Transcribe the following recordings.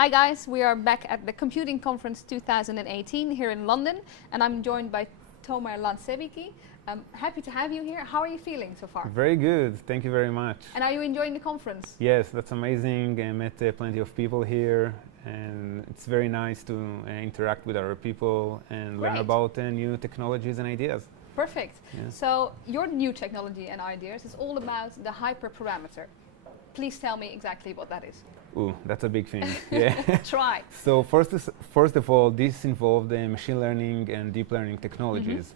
Hi guys, we are back at the Computing Conference 2018 here in London, and I'm joined by Tomer Lancewicki. I'm happy to have you here. How are you feeling so far? Very good, thank you very much. And are you enjoying the conference? Yes, that's amazing. I met plenty of people here, and it's very nice to interact with other people and learn about new technologies and ideas. Perfect. Yeah. So your new technology and ideas is all about the hyperparameter. Please tell me exactly what that is. Ooh, that's a big thing. Yeah. Try. So first of all, this involved machine learning and deep learning technologies.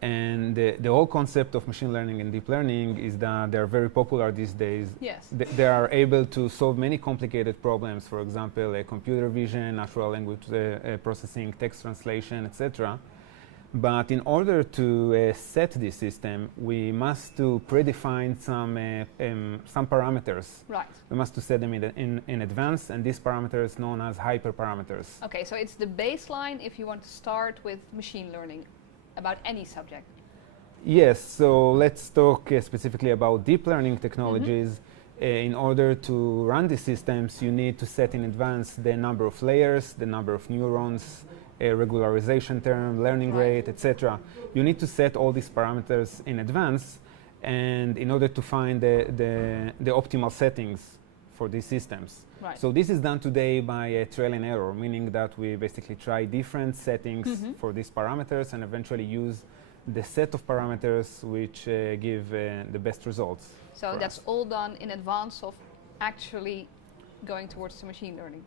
And the whole concept of machine learning and deep learning is that they're very popular these days. Yes. They are able to solve many complicated problems, for example, computer vision, natural language processing, text translation, etc. But in order to set this system, we must to predefine some parameters. Right. We must to set them in advance, and these parameters known as hyperparameters. Okay, so it's the baseline if you want to start with machine learning about any subject. Yes, so let's talk specifically about deep learning technologies. In order to run these systems, you need to set in advance the number of layers, the number of neurons, a regularization term, learning rate, etc. You need to set all these parameters in advance, and in order to find the optimal settings for these systems. Right. So this is done today by trial and error, meaning that we basically try different settings for these parameters and eventually use the set of parameters which give the best results. So that's all done in advance of actually going towards the machine learning.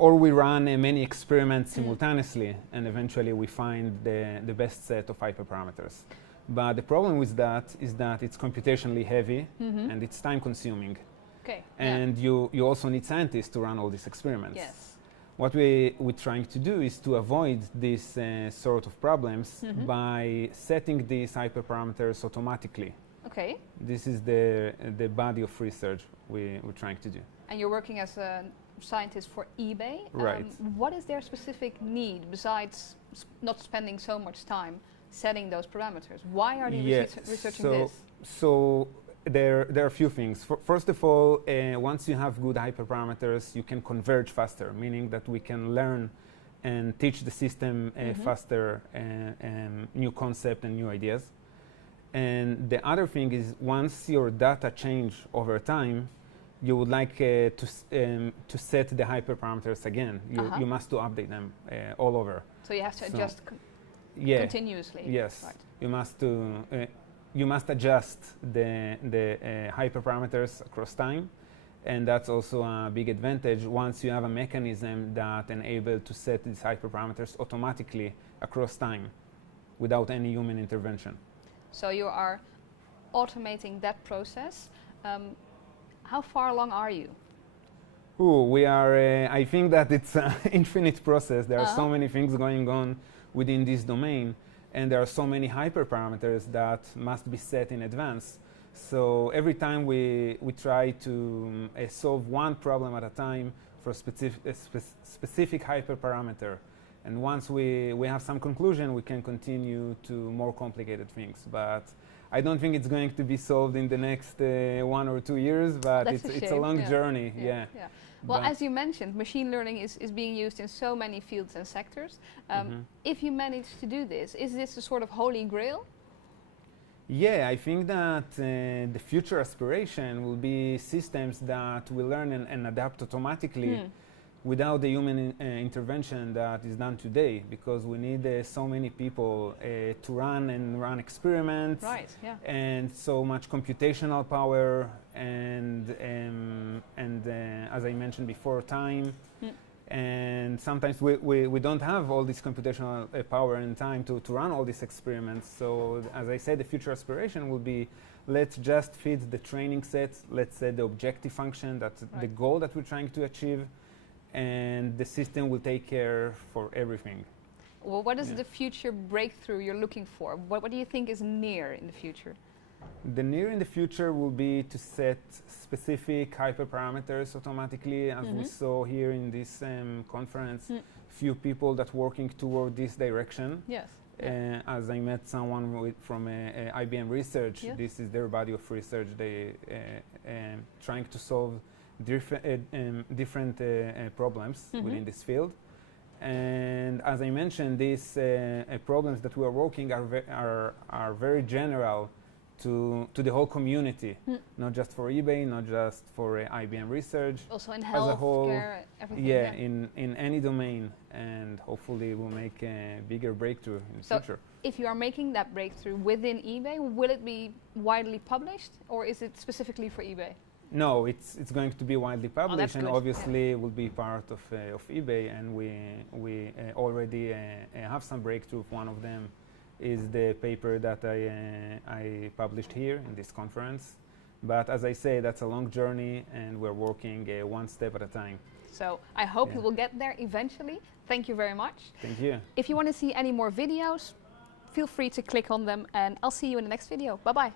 Or we run many experiments simultaneously, and eventually we find the best set of hyperparameters. But the problem with that is that it's computationally heavy and it's time consuming. Okay. And you also need scientists to run all these experiments. Yes. What we're trying to do is to avoid these sort of problems by setting these hyperparameters automatically. Okay. This is the body of research we're trying to do. And you're working as a scientist for eBay. Right. What is their specific need besides not spending so much time setting those parameters? Why are they researching this? So there are a few things. First of all, once you have good hyperparameters, you can converge faster, meaning that we can learn and teach the system faster new concept and new ideas. And the other thing is, once your data change over time, you would like to set the hyperparameters again. You must to update them all over. So you have to adjust continuously. Yes. Right. You must adjust the hyperparameters across time, and that's also a big advantage once you have a mechanism that enables to set these hyperparameters automatically across time without any human intervention. So you are automating that process. How far along are you? We are, I think that it's an infinite process. There are so many things going on within this domain, and there are so many hyperparameters that must be set in advance. So every time we try to solve one problem at a time for a specific hyperparameter. And once we have some conclusion, we can continue to more complicated things. But I don't think it's going to be solved in the next 1 or 2 years, but it's a long journey. Yeah. Well, as you mentioned, machine learning is being used in so many fields and sectors. If you manage to do this, is this a sort of holy grail? Yeah, I think that the future aspiration will be systems that will learn and adapt automatically without the human intervention that is done today, because we need so many people to run experiments, and so much computational power, and as I mentioned before, time. And sometimes we don't have all this computational power and time to run all these experiments. So as I said, the future aspiration will be, let's just feed the training sets, let's set the objective function, that's the goal that we're trying to achieve, and the system will take care for everything. Well, what is the future breakthrough you're looking for? What do you think is near in the future? The near in the future will be to set specific hyperparameters automatically, as we saw here in this conference. Few people that working toward this direction. Yes. As I met someone from IBM Research, this is their body of research. They trying to solve different problems within this field. And as I mentioned, these problems that we are working are very general to the whole community, not just for eBay, not just for IBM research. Also in as a whole, healthcare, everything. yeah, in any domain, and hopefully we'll make a bigger breakthrough in the future. If you are making that breakthrough within eBay, will it be widely published, or is it specifically for eBay? No, it's going to be widely published, and good. obviously will be part of eBay, and we already have some breakthrough. One of them is the paper that I published here in this conference. But as I say, that's a long journey, and we're working one step at a time. So I hope you will get there eventually. Thank you very much. Thank you. If you want to see any more videos, feel free to click on them, and I'll see you in the next video. Bye-bye.